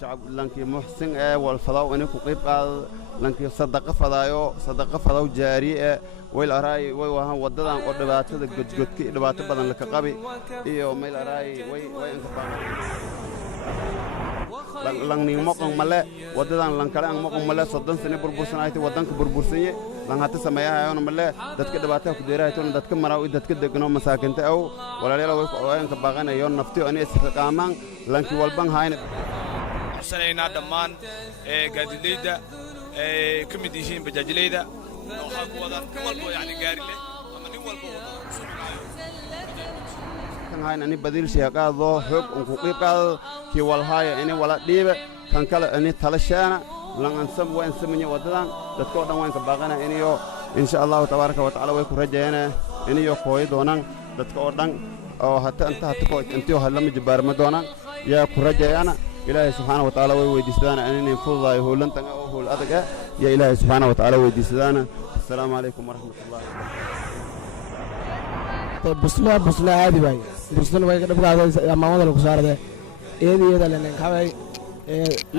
شعب لانكي محسن والفضاء إنكو قيب قال لانكي صدق فضاء جارية ويلاراي ويوهان وددان ودبات قد كي دبات بدن لك قبي إيو ميلاراي إنك lang ning mokong male wadadan lang kale ang mokong male soddon sene burbursan ayti wadanka burbursanye lang hata sameeyahay oo male dadka dhibaato ku deeray toon dadka maraw dadka degno masaakinta aw walaalayaal way ku oyanka baaqanayo nafti oo inay istiqaamaan lanki walban hayna sanayna dhamaan gaadileyda kamid yihiin bajaajileyda waxa ku wadan walbo yaani gaari leh ama nin walbo kan hayna ni badil shaqado xoog oo ku qiiqaad ki walhaaya inay wala dhiiba kan kale inay talashaana lan ansam waan samanya wadadan dadka oo dhan waan ka baaqana inayo insha Allah tabaaraka wa taala way ku rajeeyana inayo kooy doonaan dadka oo dhan oo hata ko intii hal lama jibaarma doonaan yaa ku rajeeyana ilaahay subhanahu wa taala way weydiistaan inay fududahay hoolantan oo hool adag ya ilaahay subhanahu wa taala weydiistaan assalaamu alaykum wa rahmatullahi busla aadi bay busla way ka dhabgaada maamada lagu saarade eediyada lana xaway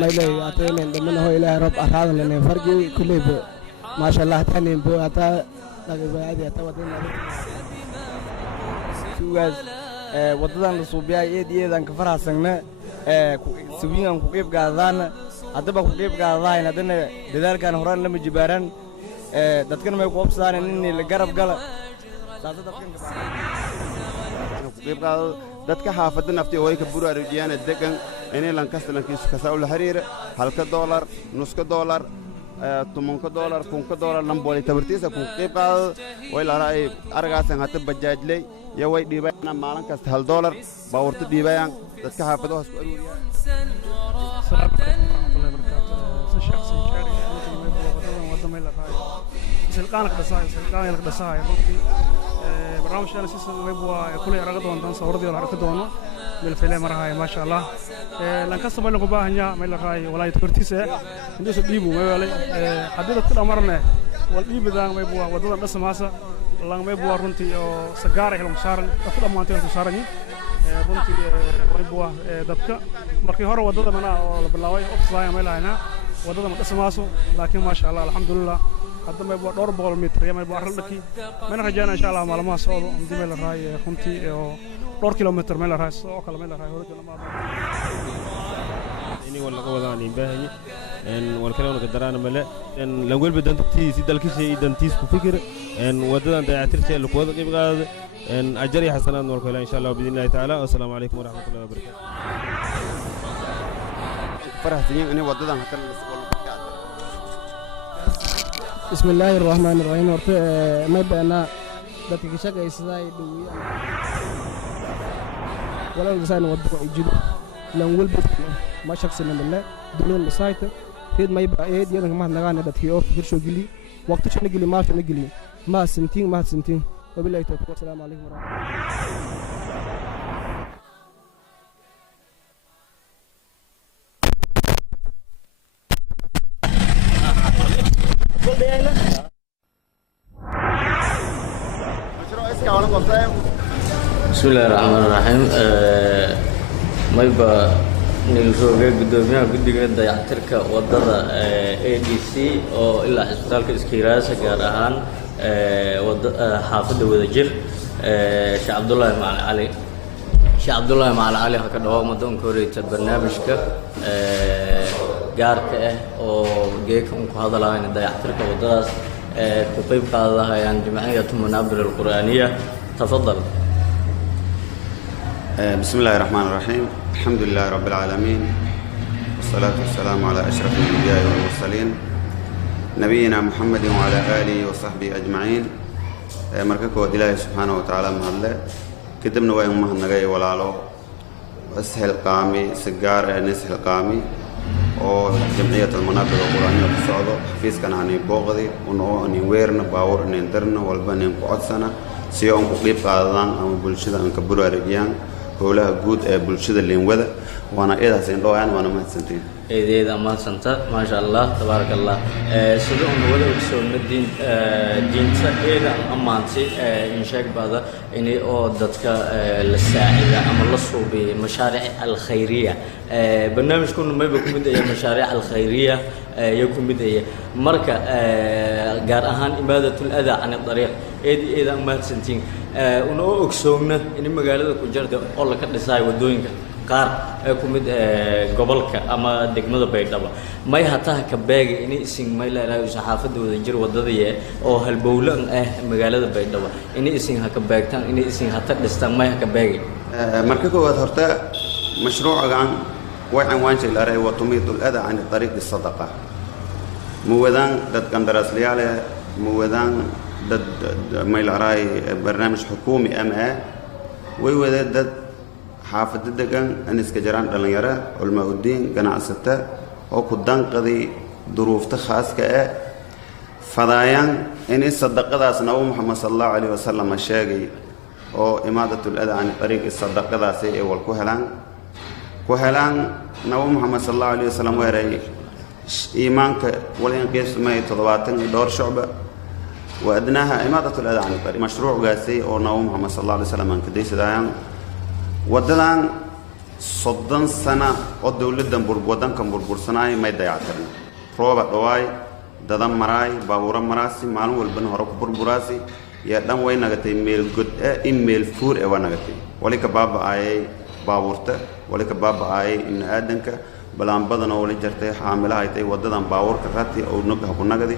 laylay ateen dhammaan hoo ilaahay rab araad lana farqi kulli ma sha Allah tani bo ata laga ata wadana suugaas wadadan la suubiyay eediyadan ka faraasagna suubiyan ku qeyb gaadaan hadaba ku qeyb gaadaan hadana dadaalkan horaan lama jibaaran dadkan may ku qabsadaan in la garab gala dadka xaafadda naftii way ka buraarujiyaan degan inay lankiis ka saul xiriir $1 nuska $1 $8 $10 lambooli tabartiisa ku qiiqaad way la raay argaasan hata bajaajley ya way dhiibayna maalin kasta $1 baawurta dhiibayaan dadka xaafadda hoos ku برنامج أنا سيس ويبوا كل عرقة وانتن صورة دي العرقة دونا بالفعل مرة ما شاء الله لان كسب بيلو كباه هنيا ما يلقاي ولا يتكرتيسه عنده سبيبو ما يلقاي حديد كل أمرنا والبيب ذا ما يبوا ودونا بس ماسة لان ما يبوا رنتي سجارة هلهم شارن كل ما أنتي شارني رنتي ما يبوا دبكة مركي هرو ودونا منا باللاوي أفضل ما يلقينا ودونا بس ماسو لكن ما شاء الله الحمد لله هذا ما يبغى دور بقول متر يا ما يبغى أرلكي من رجعنا إن شاء الله معلومة صعبة عندي ميل راي خمتي دور كيلومتر ميل راي أو كلا ميل راي هو كلا ما إني ولا قوة عني باهي إن والكلام قدرنا ملا إن لو قلب بدن تيس يدل كيس يدن تيس بفكر إن ودنا دعتر شيء لقوة يبغى إن أجري حسنا والكلام إن شاء الله بإذن الله تعالى والسلام عليكم ورحمة الله وبركاته فرح سنين إني ودنا حتى بسم الله الرحمن الرحيم ورت ما بأنا dadka ka shaqeysay dhawiyay wala insan waddo jido lan walba ma shaqsina mala dulan masaayta fid may baayeed yadan ma nagaana dadkii oo dirsho gili waqti shana gili ma shana gili ma sintiin wabillahi tawfiq assalamu alaykum wa بسم الله الرحمن الرحيم ما يبقى نلقى قدوميها قدقة دايعترك وضد ADC أو إلا حسبتالك إسكيراسة قارهان حافظ وذجر شيخ عبد الله مع علي شيخ عبد الله مع علي هكذا هو مدون كورية برنامجك قارك أو جيك أنكو هذا لين دايعترك وضد كقيب قاضها يعني جمعية المنابر القرآنية تفضل. بسم الله الرحمن الرحيم الحمد لله رب العالمين والصلاة والسلام على أشرف الأنبياء والمرسلين نبينا محمد وعلى آله وصحبه أجمعين مركك ودي سبحانه وتعالى مهلا كتبنا وين مهنا ولا له أسهل قامي سجار نسهل قامي أو جمعية المنابر القرآنية الصعدة حفيز كان عني بوغدي ونو أني ويرنا باور أني ندرنا والبنين قعدنا سيوم قليب قادان أو بلشدة أن كبروا رجيان هؤلاء جود بلشدة اللي وذا وأنا إذا سين روان وأنا ما تسنتين إذا ما سنت ما شاء الله تبارك الله سلون ولا سلون دين إذا أمانتي إن شاء الله إني أودتك للساعدة أما لصوا بمشاريع الخيرية برنامج كون ما بيكون بدأ مشاريع الخيرية يكون بدأ مركة جارهان إمادة الأذى عن الطريق إذا ما سنتين ونو أكسومنا إني مقالة كجرد الله كده ساي ودوينك قار كمد قبلك أما دقمة بيتابا ما يحتاج كباج إني إسم ما لا يصحافة وذجر وضدية أو هالبولن مقالة بيتابا إني إسم هكباج تان إني إسم حتى دستان ما هكباج مرككو وثرتا مشروع عن وعنوان شيء الأري وتميط الأذى عن الطريق الصدقة موذان ضد كندراس ليالة موذان ضد ما الأري برنامج حكومي أما ويوذا ضد حافظ الدقن أنس كجران دلنيرة علماء الدين قناع ستة أو كدان قضي ظروف تخاص كأ فضايان أنس صدق ذا سنو محمد صلى الله عليه وسلم الشاقي أو إمادة الأذى عن طريق الصدق ذا سيء والكهلان نو محمد صلى الله عليه وسلم ويري إيمانك ولين قيس ما يتضواتن دور شعبة وأدناها إمادة الأذى عن طريق مشروع قاسي أو نو محمد صلى الله عليه وسلم من كديس دايان ودلان صدن سنة ودولدن ودن كم بربرسناي ما يدعترنا روبا دواي ددم مراي باورم مراسي مالو والبن هروك بربراسي يدم وين نغتي ميل جود إيميل فور إيوان نغتي ولك باب آي باورته ولك باب آي إن آدنك بلان بدن أولي جرتي حاملة هايتي وددن باور كراتي أو نبه كنا غدي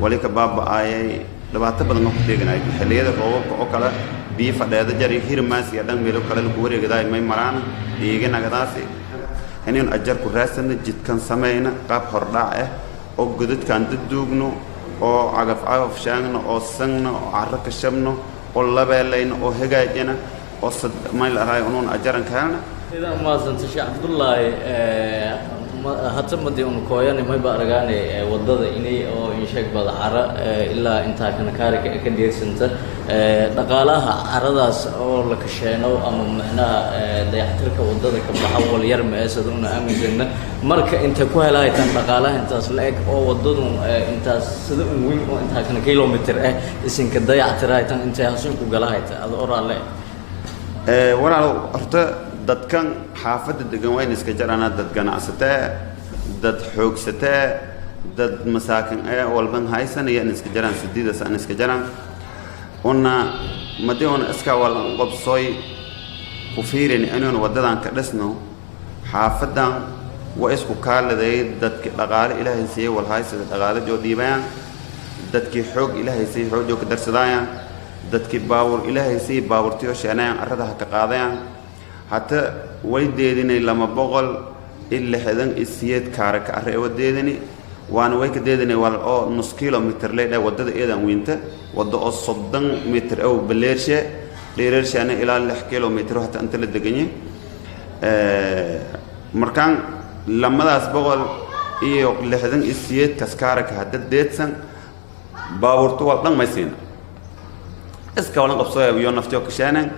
ولك باب آي لبعت بدن نقطة جناي حلية روبا أوكلا بيف هذا جري هير ماس يدان ميلو كلا الكوري كذا ما يمران يجي نقداسي هني أجر كراسن جد كان سمعنا قاب هرداء أو جدت كان تدوغنو أو عقف شانو أو سنو أو عرق الشمنو أو لبلين أو هجاجنا أو صد ما الأراي أنون أجرن كهنا إذا ما زنت شيء عبد الله هتم دي أنكويا ما يبارجاني وضد إني أو إنشاء بعض عرا إلا إنت كان كارك كدير سنت نقالها عرضاس أو لكشينو أما مهنا ده يحترك وضد كبحول يرمي أسدون أمزنا مرك أنت كوهلا يتم نقالها أنت سلاك أو وضدهم أنت سدون وين أنت كان كيلومتر إسم كده يعترى يتم أنت هسون كوجلا هيت هذا أورا له ورا أرتا دت كان حافظ الدجوين إسكجرنا دت جنا ستة دت حوك ستة دت مساكن والبن هاي سنة يعني إسكجران سديدة سنة إسكجران قلنا مديون إسكا والقب صوي كفيرين أنون وددان كرسنو حافظان وإسكو كارل ذي دت كدقال إلهي سي والهاي سد دقال جو ديبان دت كي حوك إلهي سي حوك جو كدرس دايان دت كي باور إلهي سي باور تيو شانان أردها كقاضيان حتى ويديدني لما بغل إلا حدن السياد كارك أري وديدني وأنا ويك ديدني ولا نص كيلومتر ليدا ودد إيدا وينته ودد صدن متر أو ليرش أنا إلى 6 كيلومتر حتى أنت للدقني مركان لما داس بغل إيه اللي حدن السياد كسكارك هدد ديتسن باورتو والله ما يصير إسكا ولا قبصة ويون نفتيو كشانن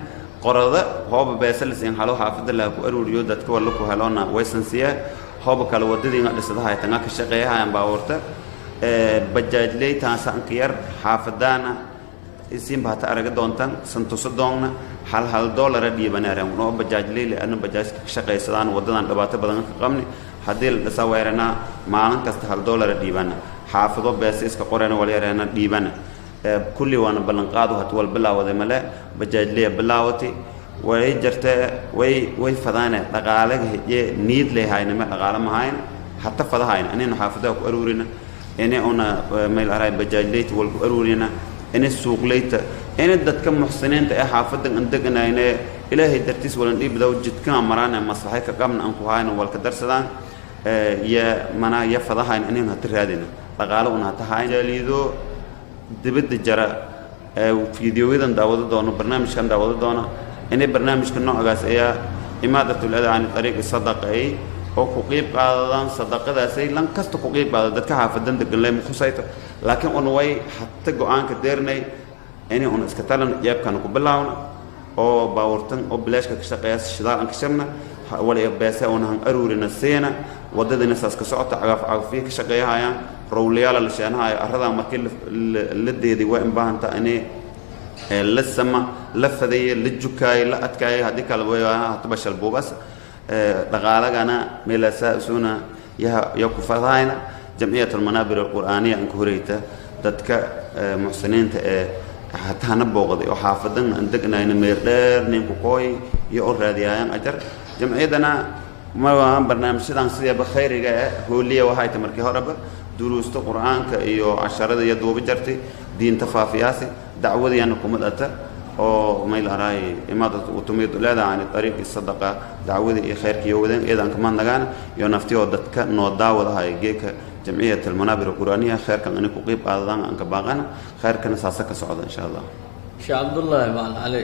قرضة هو بيسل سين حلو حافظ الله كأرور يودت كور لكو هلونا ويسنسية هو بكال وددي نقد صدها يتناك الشقية هاي باورته بجاج لي تانسان كير حافظانا اسم بهت أرجع دونتان سنتوسدونا حال دولار دي بنارهم نو بجاج لي لأنه بجاج الشقية صدان ودنا دبته بدنا كقمني هديل سويرنا مالن كست حال دولار دي بنا حافظه بيسيس كقرنا ولا رنا دي بنا كل وانا بلنقاده هتول بلا وذا ملا بجاج لي بلاوتي وي جرته وي فضانه دقالك هي نيد لي هاي نما دقاله ما هاين حتى فضا هاين اني نحافظه كارورينا اني انا ميل اراي بجاج لي تول كارورينا اني السوق ليت اني ددك محسنين تا حافظ عندنا اني الهي درتيس ولا دي بدو جد كان مرانا مصلحه كقمن انكو هاين ولا كدرسدان يا منا يا فضا هاين اني هترادنا دقاله انا تهاين جليدو دبد الجرا فيديوهاً داود دونا برنامج كان داود دونا إني برنامج كنا أجلس إياه إمادة الأذى عن طريق الصدقة أو كقيب بعضان صدقة ذا سي لن كست كقيب بعض ذاتك حافظن دقن لي مخصيته لكن أنوي حتى جوان كديرني إني أن إسكتالن ياب كانوا كبلاونا oo baawurtan oo bilaashka ka shaqeeya shidaal aan ka shabna wali beesa oo aan aruurina seena wadadina saas ka socota cagaf ka shaqeeyahayaan rowliyaal la sheenahay arada markii la deeday waa in baahanta inay la sama la faday la jukaay la adkaay hadii kala waa tabashal boobas dhaqaalagana meelasa suna ya ku fadayna jamciyatul manabir alquraaniya in ku horeeyta dadka muxsiniinta hatta na booqday oo xaafadan aan degnayna meel dheer nin ku qooy iyo raadiyaan ajar jamciyadana ma waa barnaamijyadan sida khayriga hooliya waxay tamarkii horeba duruusta quraanka iyo casharada iyo duuba jartay diinta faafiyaasi dacwadiyana kumadata oo meel araay imaadatu utumid leeda aan tariiqi sadaqa dacwadii iyo khayrkii wadaan eedan kama nagaan iyo naftiyo dadka noo daawadahay geeka jamciyat almanabir alquraaniya khayrkan in ku qeyb qaadaan aan ka baaqana khayrkan saasa ka socda insha Allah sheekh Abdullah waan ali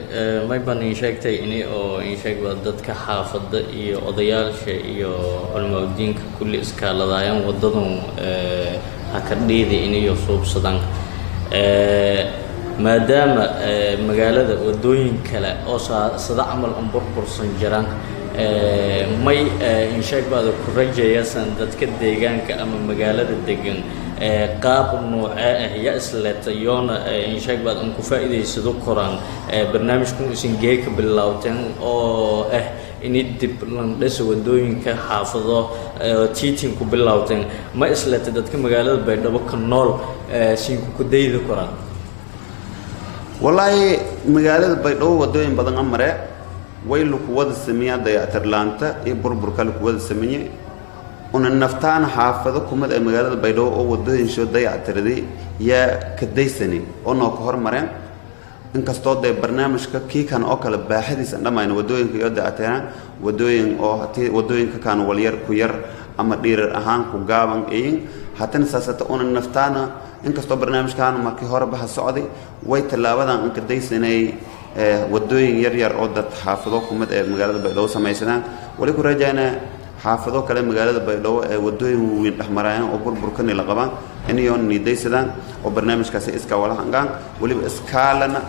may ban in sheegtay inay oo in sheeg dadka xaafada iyo odayaasha iyo culumadiinka kulli iskaaladayaan wadadan haka dhiiday inay suubsadaan maadaama magaalada wadooyin kale oo sida camal aan burbursan jiraan may in sheeg ku rajaysan dadka deegaanka ama magaalada degan qaab nooca ya islaatayoona in sheeg aan ku faa'iideysado koraan barnaamijku isin geeka bilowteen oo inay dib lan dhiso wadooyinka xaafado tiitin ku bilowteen ma islaata dadka magaalada Baydhabo ka nool siin ku daydo koraan wallahi magaalada Baydhabo wadooyin badan amare way ku wada sameeyay dayactirlaanta iyo burburka ku wada sameeyay una naftaan xaafado kumad ee magaalada Baydhabo oo wadooyin soo dayactirday ya ka daysani oo noo ka hormareen inkastoo day barnaamijka kiikan oo kala baaxadiisa dhamaan wadooyinka iyo dayactiraan wadooyin oo hatii wadooyinka kan wal yar ku yar ama dhiirar ahaan ku gaaban ee haatan saasata una naftaana inkastoo barnaamijkan markii hore baha socday way talaabadan in ka daysanay wadooyin yar yar oo dad xaafado kumad ee magaalada Baydhabo sameeyaan wali ku rajayna xaafado kale magaalada Baydhabo ee wadooyin weyn dhaxmarayaan oo burburkan la qabaan inay nidaysadaan oo barnaamijkaasi iska wala hangaan waliba iskaalana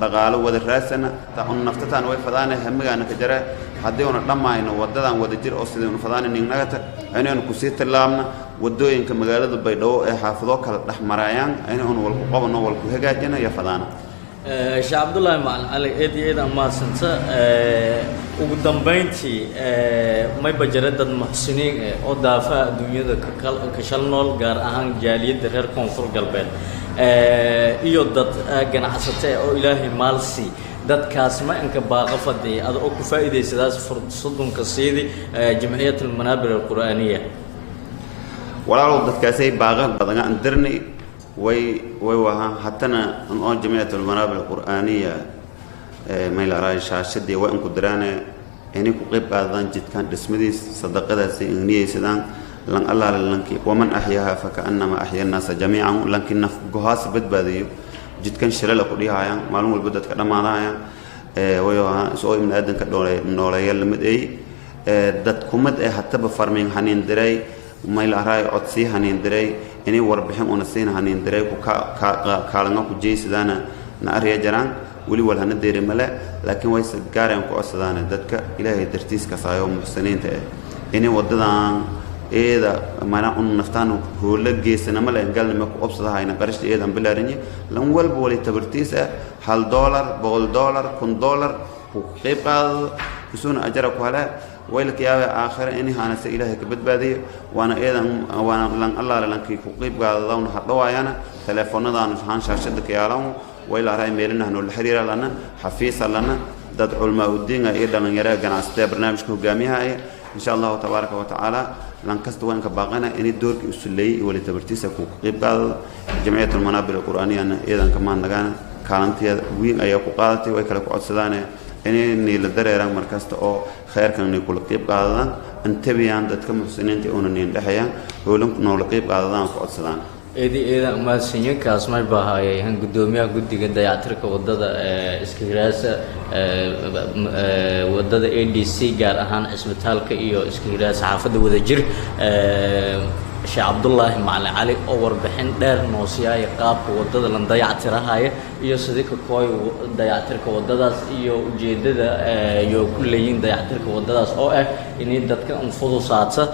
dhaqaalo wada raasana ta on naftataan way fadaan hamigaana ka jara hadii una dhamayno wadadan wada jir oo sidoo fadaan ninagata inaan ku sii talaabna wadooyinka magaalada Baydhabo ee xaafado kale dhaxmarayaan inaan wal ku qabano wal ku hagaajina ya fadaan sheekh Abdullah Maal Ali eediyada maasanta ugu dambeyntii may bajarad dad muxsiniin oo daafa dunyada ka shal nool gaar ahaan jaaliyada reer koonfur galbeed iyo dad ganacsatay oo Ilaahay maalsi dadkaas ma inka baaqa fadhiy ad oo ku faa'iideysadaas fursadunka siidi jamciyatul manabir alquraaniya walaalo dadkaasay baaqa badan aan dirnay way waha hatana oo jamciyatul manabir alquraaniya ma ila raashashadii waa in ku diraane inay ku qeyb qaadaan jidkan dhismadiis sadaqadaas inaysadaan lan Allah lanki waman ahyaha fa kaannama ahya an-nas jami'an lanki naf gohaas badbaadiyo jidkan shirala ku dhihayaan maalin walba dadka dhamaadayaan wayaha soo ibn aadan ka nooleeyay lamid dad kumad hataba farming hanin diray ma ila raay codsi hanin diray inay warbixin una siin hanin diray ku kaalanga ku jeesadana na ariya jaraan wali walhana deeri mala laakiin way gaareen ku codsadaan dadka Ilaahay dartiiska saayo muxsiniinta inay wadadan eeda mana un naftaan hoola geesana mala galnimo ku codsadahayna qarashta eedan bilaarinyi lan walba wali tabartiisa $1 $2 $100 ku qeyb qaado kusuna ajara ku hala ويلك يا آخر إني أنا سئله كبدبادي وأنا أيضا وأنا لان الله لان كي قريب قال الله نحطوا أنا تلفوننا ده نحن شاشدك يا لهم وإلى رأي ميلنا هنو الحرير لنا حفيظ لنا ضد علماء الدين أيضا نجرا جنا برنامج كوجاميها إن شاء الله تبارك وتعالى لان كست وين كباقنا إني دور كأسلي ولي تبرتيسك قريب قال جمعية المنابر القرآنية أيضا كمان نجانا كانت وين أيها قادتي ويكلك عدسدانه إني للدرجة مركزت أو خير كانوا يقول قيب قاعدان انتبهان دتك محسنين تونين دحيا ولهم نقول قيب قاعدان فقط سلام إذا ما سنين كاسماء بهاي هن قدوميا قدي قد يعترك وضد إسكيراس وضد ADC قال هان اسم تالك إيو إسكيراس حافظ وذجر sheekh cabdullaahi macalin cali oo warbixin dheer noo siiyay qaabka wadada la dayactirayo iyo sidii ka kooy dayactirka wadadaas iyo ujeedada iyo kulleeyin dayactirka wadadaas oo ah in dadka fudusaata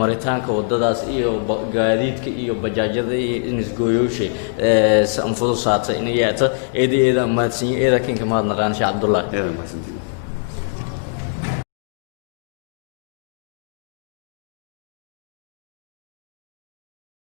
maritaanka wadadaas iyo gaadiidka iyo bajaajada iyo isgooyoshay fudusaata in yeeta eedeeda maadsiin eeda kinka maad naqaan sheekh cabdullaahi